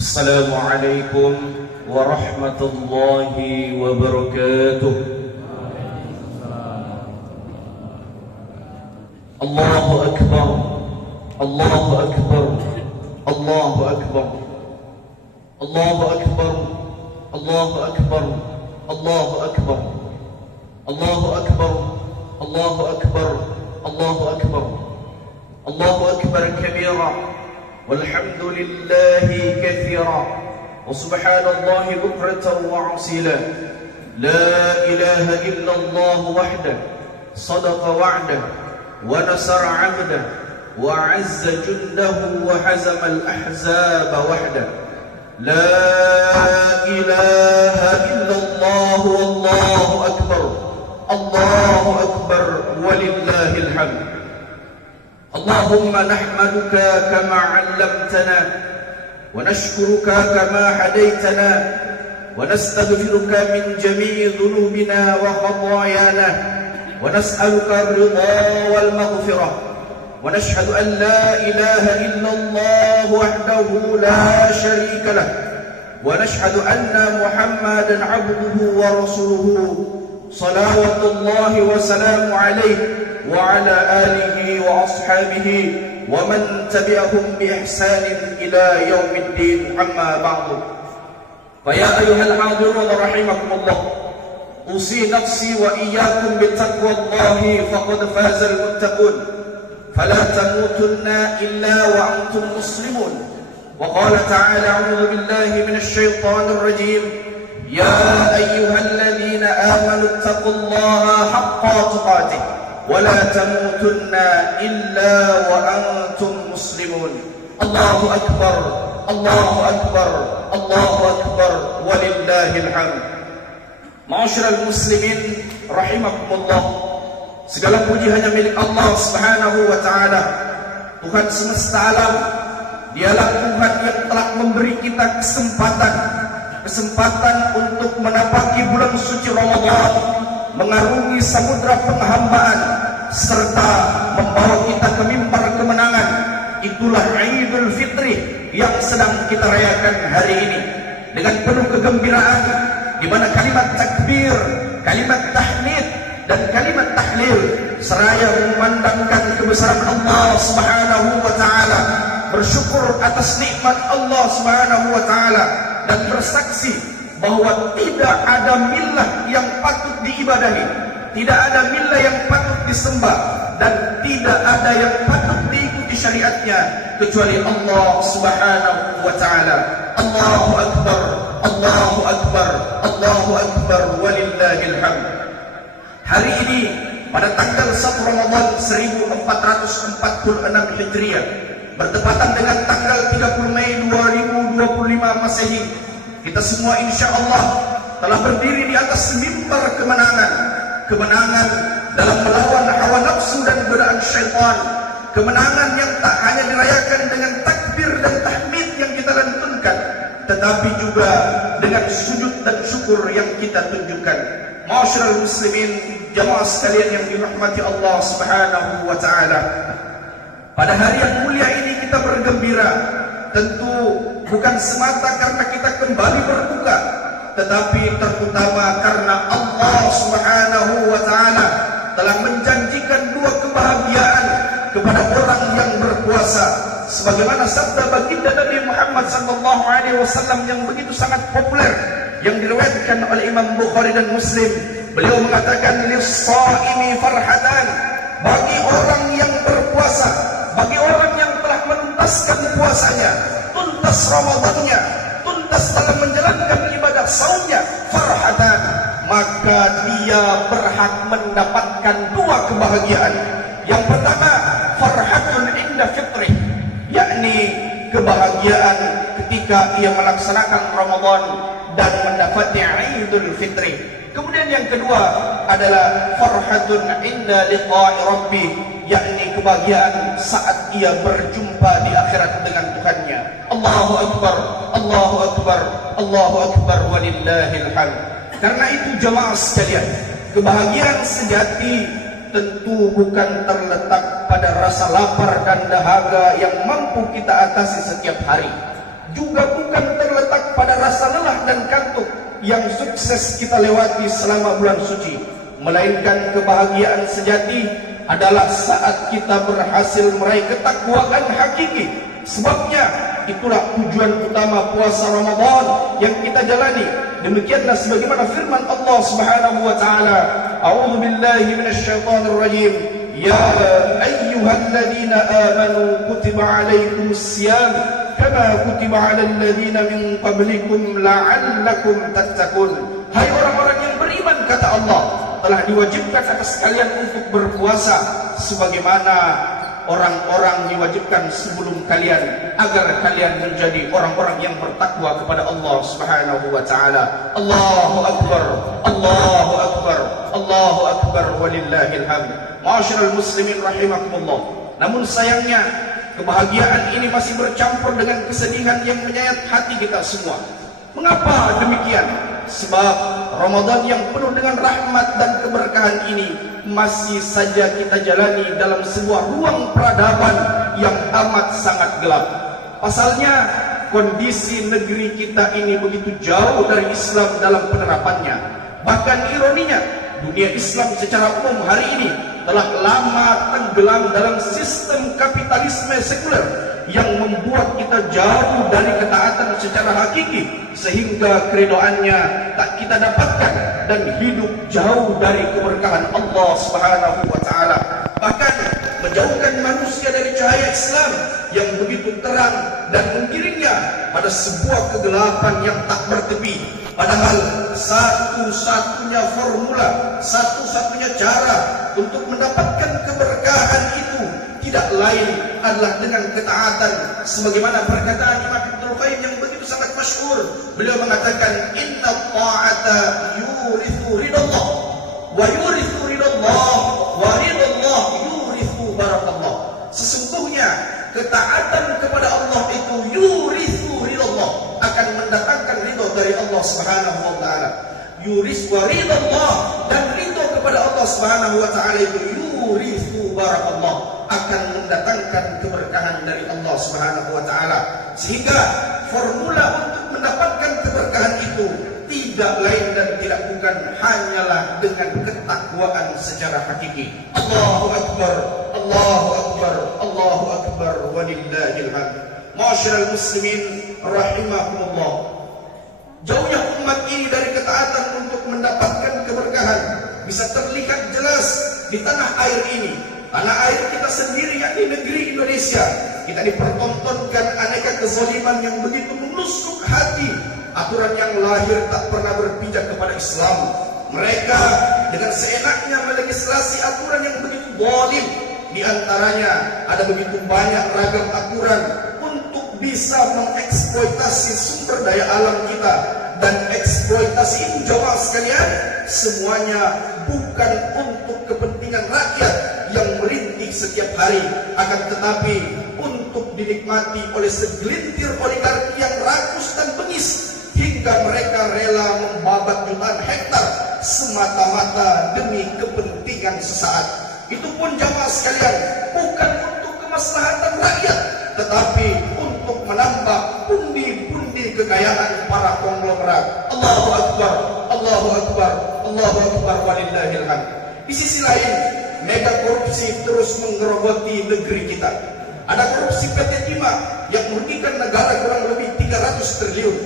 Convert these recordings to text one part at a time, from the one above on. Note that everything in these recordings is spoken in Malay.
Assalamualaikum warahmatullahi wabarakatuh. Allahu Akbar, Allahu Akbar, Allahu Akbar, Allahu Akbar, Allahu Akbar, Allahu Akbar, Allahu Akbar, Allahu Akbar, Allahu Akbar, Allahu Akbar kabira, walhamdulillahi kathira, wa subhanallahi bukratan wa asila. La ilaha illallah wahdah, sadaqa wa'dah, wa nasara 'abdah, wa 'azza jundahu, wa hazama al-ahzaba wahdah. La ilaha illallah, wallahu akbar, Allahu akbar, walillahil hamd. Allahumma nahmaduka kama 'allamtana, wa nashkuruka kama hadaitana, wa nastaghfiruka min jami'i dhunubina wa khataayana, wa nas'aluka ar-ridha wal maghfirah, wa nashhadu an la ilaha illallah wahdahu la sharika lah, wa nashhadu anna Muhammadan 'abduhu wa rasuluhu salawatullahi wa salamu alayhi wa ala alihi wa ashabihi wa man tabi'ahum bi ihsanin ila yaumiddin, amma ba'du. Fa ya ayyuhal hadirun rahimakumullah, usi nafsi wa iyyakum bi taqwallahi faqad fazal muttaqun, fala tamutunna illa wa antum muslimun. Wa qala ta'ala a'udzu billahi minasy syaithanir rajim, ya ayyuhalladzina amanu taqullaha haqqa tuqatih wa la tamutunna illa wa antum muslimun. Allahu akbar, Allahu akbar, Allahu akbar, walillahil hamd. Ma'asyiral muslimin rahimakumullah, segala puji hanya milik Allah Subhanahu wa taala, Tuhan semesta alam. Dialah Tuhan yang telah memberi kita kesempatan untuk menapaki bulan suci Ramadan, mengarungi samudra penghambaan, serta membawa kita ke mimbar kemenangan. Itulah Idul Fitri yang sedang kita rayakan hari ini dengan penuh kegembiraan, di mana kalimat takbir, kalimat tahmid, dan kalimat tahlil seraya memandangkan kebesaran Allah Subhanahu wa taala, bersyukur atas nikmat Allah Subhanahu wa taala, dan bersaksi bahwa tidak ada millah yang patut diibadahi, tidak ada millah yang patut disembah, dan tidak ada yang patut diikuti syariatnya kecuali Allah Subhanahu wa taala. Allahu akbar, Allahu akbar, Allahu akbar, walillahil hamd. Hari ini pada tanggal 1 Ramadan 1446 Hijriah, bertepatan dengan tanggal 30 Mei 2025 Masehi, kita semua insyaAllah telah berdiri di atas mimbar kemenangan. Kemenangan dalam melawan hawa nafsu dan godaan syaitan. Kemenangan yang tak hanya dirayakan dengan takbir dan tahmid yang kita lantunkan, tetapi juga dengan sujud dan syukur yang kita tunjukkan. Ma'asyiral muslimin, jamaah sekalian yang dirahmati Allah Subhanahu wa taala, pada hari yang mulia ini kita bergembira, tentu bukan semata karena kita kembali berbuka, tetapi terutama karena Allah Subhanahu wa taala telah menjanjikan dua kebahagiaan kepada orang yang berpuasa, sebagaimana sabda baginda Nabi Muhammad sallallahu alaihi wasallam yang begitu sangat populer yang diriwayatkan oleh Imam Bukhari dan Muslim. Beliau mengatakan, lis-shaimi farhatan, bagi orang yang berpuasa, bagi orang yang telah menuntaskan puasanya, tuntas Ramadannya, tuntas dalam menjalankan ibadah saumnya, farhatan, maka dia berhak mendapatkan dua kebahagiaan. Yang pertama, farhatun inda fitrih, yakni kebahagiaan ketika ia melaksanakan Ramadan dan mendapati Idul Fitri. Kemudian yang kedua adalah farhatun inda liqa'i rabbi, yakni kebahagiaan saat ia berjumpa di akhirat dengan Tuhannya. Allahu akbar, Allahu akbar, Allahu akbar, walillahil hamd. Karena itu jamaah sekalian, kebahagiaan sejati tentu bukan terletak pada rasa lapar dan dahaga yang mampu kita atasi setiap hari. juga bukan terletak pada rasa lelah dan kantuk yang sukses kita lewati selama bulan suci, melainkan kebahagiaan sejati adalah saat kita berhasil meraih ketakwaan hakiki. Sebabnya itulah tujuan utama puasa Ramadan yang kita jalani. Demikianlah sebagaimana firman Allah Subhanahu wa taala, a'udzu billahi minasyaitonir rajim, ya ayyuhalladzina amanu kutiba 'alaikumus syiyam kama kutiba 'alal ladzina min qablikum la'allakum tattaqun. Hai orang-orang yang beriman, kata Allah, telah diwajibkan atas kalian untuk berpuasa sebagaimana orang-orang diwajibkan sebelum kalian, agar kalian menjadi orang-orang yang bertakwa kepada Allah Subhanahu wa taala. Allahu akbar, Allahu akbar, Allahu akbar, walillahil hamd. Ma'asyiral muslimin rahimakumullah. Namun sayangnya kebahagiaan ini masih bercampur dengan kesedihan yang menyayat hati kita semua. Mengapa demikian? Sebab Ramadan yang penuh dengan rahmat dan keberkahan ini masih saja kita jalani dalam sebuah ruang peradaban yang amat sangat gelap. Pasalnya, kondisi negeri kita ini begitu jauh dari Islam dalam penerapannya. Bahkan ironinya, dunia Islam secara umum hari ini telah lama tenggelam dalam sistem kapitalisme sekuler yang membuat kita jauh dari ketaatan secara hakiki, sehingga keredoannya tak kita dapatkan dan hidup jauh dari keberkahan Allah Subhanahu wa taala. Bahkan menjauhkan manusia dari cahaya Islam yang begitu terang dan menggiringnya pada sebuah kegelapan yang tak bertepi. Padahal satu-satunya formula, satu-satunya cara untuk mendapatkan keberkahan itu tidak lain adalah dengan ketaatan. Sebagaimana perkataan Imam Ibnu Qayyim yang begitu sangat masyhur, beliau mengatakan, inna ta'ata yurithu ridallah wa yurithu ridallah wa ridallah yurithu barakallah. Sesungguhnya ketaatan kepada Allah itu yurithu ridallah, akan mendatangkan ridho dari Allah Subhanahu wa taala. Yuris wa ridallah, dan ridho kepada Allah Subhanahu wa taala itu yurithu barakallah, akan mendatangkan keberkahan dari Allah Subhanahu wa taala. Sehingga formula untuk mendapatkan keberkahan itu tidak lain dan tidak bukan hanyalah dengan ketakwaan secara hakiki. Allahu akbar, Allahu akbar, Allahu akbar, walillahil hamd. Ma'asyiral muslimin rahimakumullah. Jauhnya umat ini dari ketaatan untuk mendapatkan keberkahan bisa terlihat jelas di tanah air ini. Tanah air kita sendiri, yakni negeri Indonesia. Kita dipertontonkan aneka kezaliman yang begitu menusuk hati. Aturan yang lahir tak pernah berpijak kepada Islam. Mereka dengan seenaknya melegislasi aturan yang begitu zalim. Di antaranya ada begitu banyak ragam aturan untuk bisa mengeksploitasi sumber daya alam kita. Dan eksploitasi itu, jamaah sekalian, semuanya bukan untuk kepentingan rakyat yang merintih setiap hari, akan tetapi untuk dinikmati oleh segelintir oligarki yang rakus dan bengis, hingga mereka rela membabat jutaan hektar semata-mata demi kepentingan sesaat. Itu pun, jamaah sekalian, bukan untuk kemaslahatan rakyat, tetapi untuk menambah pundi-pundi kekayaan para konglomerat. Allahu akbar, Allahu akbar, Allahu akbar, walillahil hamd. Di sisi lain, mega korupsi terus menggerogoti negeri kita. Ada korupsi PT Timah yang merugikan negara kurang lebih 300 triliun.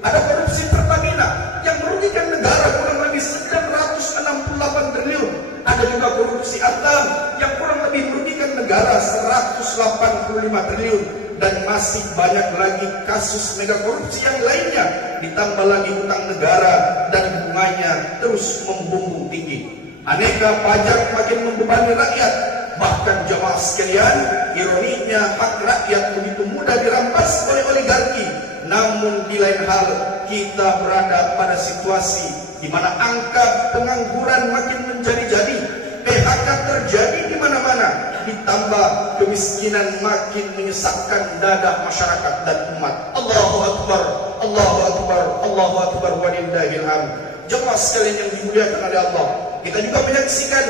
Ada korupsi Pertamina yang merugikan negara kurang lebih 968 triliun. Ada juga korupsi Antam yang kurang lebih merugikan negara 185 triliun. Dan masih banyak lagi kasus mega korupsi yang lainnya. Ditambah lagi utang negara dan bunganya terus membumbung tinggi. Aneka pajak makin membebani rakyat. Bahkan jamaah sekalian, ironinya hak rakyat begitu mudah dirampas oleh oligarki. Namun di lain hal, kita berada pada situasi di mana angka pengangguran makin menjadi-jadi, PHK terjadi di mana-mana, ditambah kemiskinan makin menyesakkan dada masyarakat dan umat. Allahu akbar, Allahu akbar, Allahu akbar, walillahil hamd. Jemaah sekalian yang dimuliakan oleh Allah, kita juga menyaksikan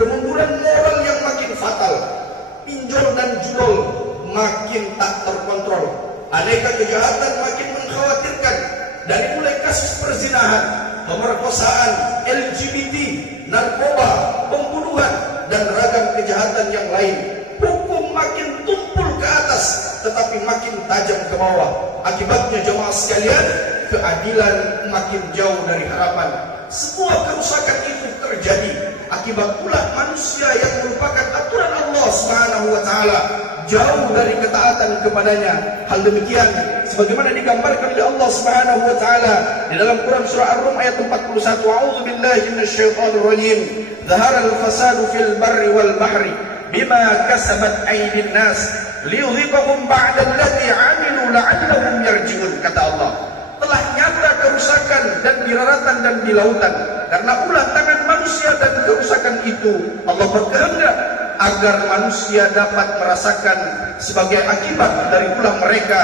kemunduran moral yang makin fatal. Pinjol dan judol makin tak terkontrol. aneka kejahatan makin mengkhawatirkan, dari mulai kasus perzinahan, pemerkosaan, LGBT, narkoba, pembunuhan, dan ragam kejahatan yang lain. Hukum makin tumpul ke atas, tetapi makin tajam ke bawah. Akibatnya jemaah sekalian, keadilan makin jauh dari harapan. Semua kerusakan itu terjadi akibat ulah manusia yang merupakan aturan Allah Subhanahu wa taala, jauh dari ketaatan kepadanya. Hal demikian sebagaimana digambarkan oleh Allah Subhanahu wa taala di dalam Quran surah Ar-Rum ayat 41, A'udzu billahi minasyaitonir rajim. Zaharal fasadu fil barri wal bahri bima kasabat aydin nas liyudhiqahum ba'da alladhi 'amilu la'allahum yarji'un. Kata Allah, telah nyata kerusakan dan di daratan dan di lautan karena ulah tangan manusia, dan kerusakan itu Allah berkehendak agar manusia dapat merasakan sebagai akibat dari ulah mereka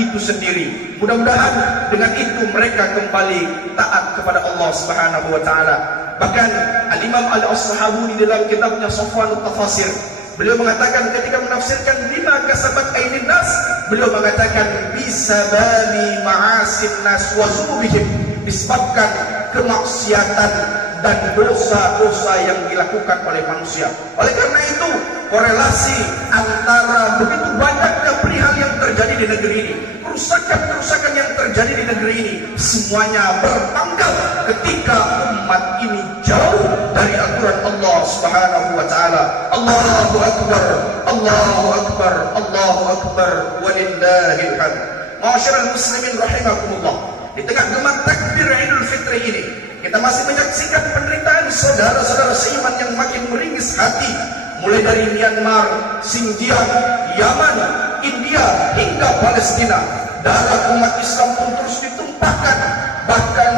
itu sendiri. Mudah-mudahan dengan itu mereka kembali taat kepada Allah Subhanahu wa taala. Bahkan Al-Imam Al-Ashabuni dalam kitabnya Safwanut Tafasir, beliau mengatakan ketika menafsirkan bima kasabat aydin nas, beliau mengatakan bisabani ma'asin nas wa dzunubihim, disebabkan kemaksiatan dan dosa-dosa yang dilakukan oleh manusia. Oleh karena itu, korelasi antara begitu banyaknya perihal yang terjadi di negeri ini, kerusakan-kerusakan yang terjadi di negeri ini, semuanya berpangkal ketika umat ini jauh dari aturan Allah Subhanahu wa taala. Allahu akbar, Allahu akbar, Allahu akbar, walillahil hamd. Ma'asyiral muslimin rahimakumullah, di tengah gemak takbir Idul Fitri ini, kita masih menyaksikan penderitaan saudara-saudara seiman yang makin meringis hati, mulai dari Myanmar, Xinjiang, Yaman, India, hingga Palestina. Darah umat Islam pun terus ditumpahkan. Bahkan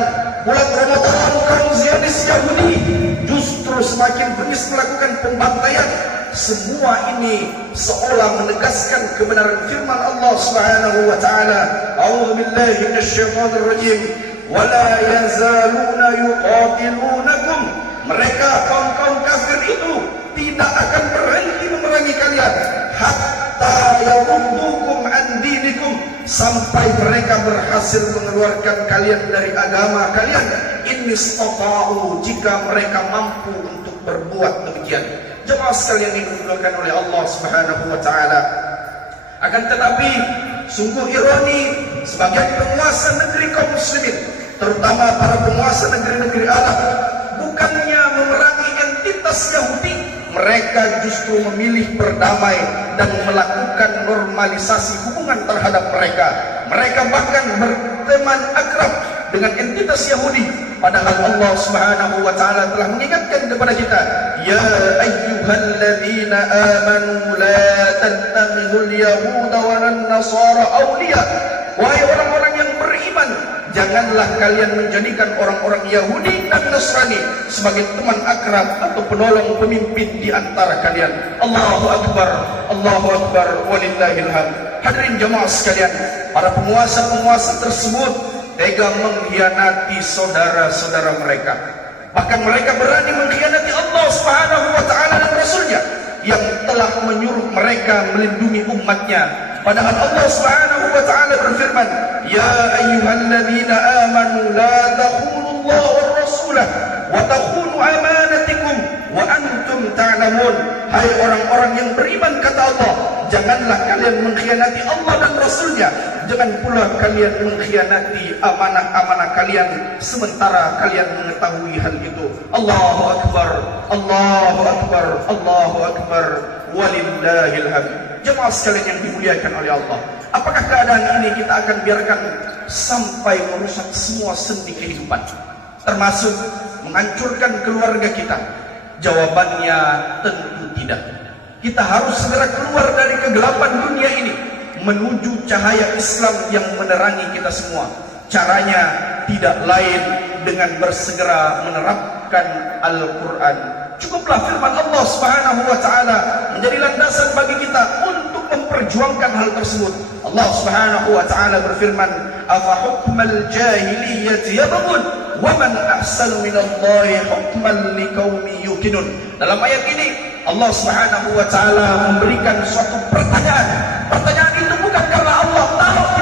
bulan Ramadan kaum Zionis Yahudi justru semakin bengis melakukan pembantaian. Semua ini seolah menegaskan kebenaran firman Allah Subhanahu wa taala. A'udzu billahi minasyaitonir rajim. Wala yazaluna yuqatilunakum. Mereka kaum-kaum kafir itu tidak akan berhenti memerangi kalian hatta yaruddukum an dinikum, sampai mereka berhasil mengeluarkan kalian dari agama kalian. In istata'u, jika mereka mampu untuk berbuat demikian. Jemaah sekalian yang dimuliakan oleh Allah Subhanahu wa taala. Akan tetapi sungguh ironi, sebagian penguasa negeri kaum muslimin, terutama para penguasa negeri-negeri Arab, bukannya memerangi entitas Yahudi, mereka justru memilih berdamai dan melakukan normalisasi hubungan terhadap mereka. Mereka bahkan berteman akrab dengan entitas Yahudi, padahal Allah Subhanahu wa taala telah mengingatkan kepada kita, ya ayyuhalladzina amanu la tattakhidul yahuda wan nasara awliya. Wahai orang-orang yang beriman, janganlah kalian menjadikan orang-orang Yahudi dan Nasrani sebagai teman akrab atau penolong pemimpin di antara kalian. Allahu akbar, Allahu akbar, walillahil hamd. Hadirin jemaah sekalian, para penguasa-penguasa tersebut tega mengkhianati saudara-saudara mereka. Bahkan mereka berani mengkhianati Allah Subhanahu wa taala dan Rasulnya yang telah menyuruh mereka melindungi umatnya. Padahal Allah Subhanahu wa taala berfirman, ya ayyuhalladzina amanu la takhunu Allah war rasulah wa takhunu amanatikum wa antum ta'lamun. Hai orang-orang yang beriman, kata Allah, janganlah kalian mengkhianati Allah dan Rasulnya, jangan pula kalian mengkhianati amanah-amanah kalian sementara kalian mengetahui hal itu. Allahu akbar, Allahu akbar, Allahu akbar, walillahil hamd. Jemaah sekalian yang dimuliakan oleh Allah, apakah keadaan ini kita akan biarkan sampai merusak semua sendi kehidupan, termasuk menghancurkan keluarga kita? Jawabannya tentu tidak. Kita harus segera keluar dari kegelapan dunia ini menuju cahaya Islam yang menerangi kita semua. Caranya tidak lain dengan bersegera menerapkan Al-Quran. Cukuplah firman Allah Subhanahu wa taala menjadi landasan bagi kita untuk memperjuangkan hal tersebut. Allah Subhanahu wa taala berfirman, "Afa hukmal jahiliyyati yabghun wa man ahsanu minallahi hukman liqaumin yuqinun." Dalam ayat ini Allah Subhanahu wa taala memberikan suatu pertanyaan. Pertanyaan itu bukan karena Allah tahu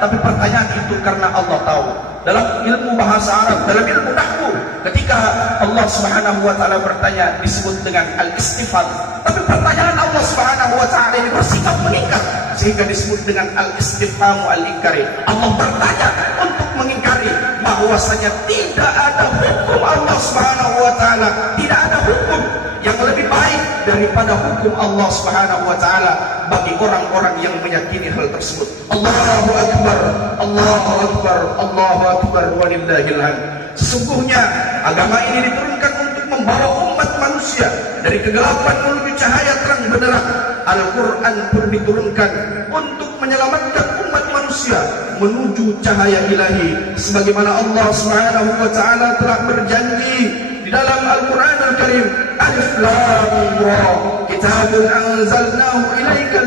tapi pertanyaan itu karena Allah tahu. Dalam ilmu bahasa Arab, dalam ilmu nahwu, ketika Allah Subhanahu wa taala bertanya disebut dengan al-istifham. Tapi pertanyaan Allah Subhanahu wa taala ini bersifat meningkat sehingga disebut dengan al-istifham al-inkari. Allah bertanya untuk mengingkari bahwasanya tidak ada hukum Allah Subhanahu wa taala, tidak ada hukum yang lebih baik daripada hukum Allah Subhanahu wa taala bagi orang-orang yang meyakini hal tersebut. Allahu akbar, Allahu akbar, Allahu akbar walillahil hamd. Sesungguhnya agama ini diturunkan untuk membawa umat manusia dari kegelapan menuju cahaya terang benderang. Al-Qur'an pun diturunkan untuk menyelamatkan umat manusia menuju cahaya ilahi, sebagaimana Allah Subhanahu wa taala telah berjanji di dalam Al-Quran Al-Karim, Alif Lam Ra, kitabun anzalnahu ilaika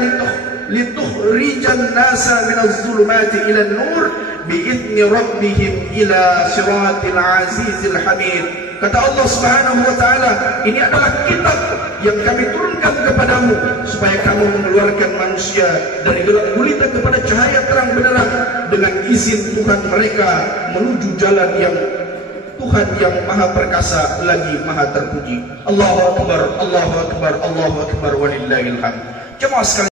litukhrijan nasa minaz zulumati ilan nur biizni rabbihim ila siratil azizil hamid. Kata Allah Subhanahu wa taala, ini adalah kitab yang kami turunkan kepadamu supaya kamu mengeluarkan manusia dari gelap gulita kepada cahaya terang benderang dengan izin Tuhan mereka menuju jalan yang Tuhan yang maha perkasa lagi maha terpuji. Allahu akbar, Allahu akbar, Allahu akbar walillahil hamd. Jemaah sekalian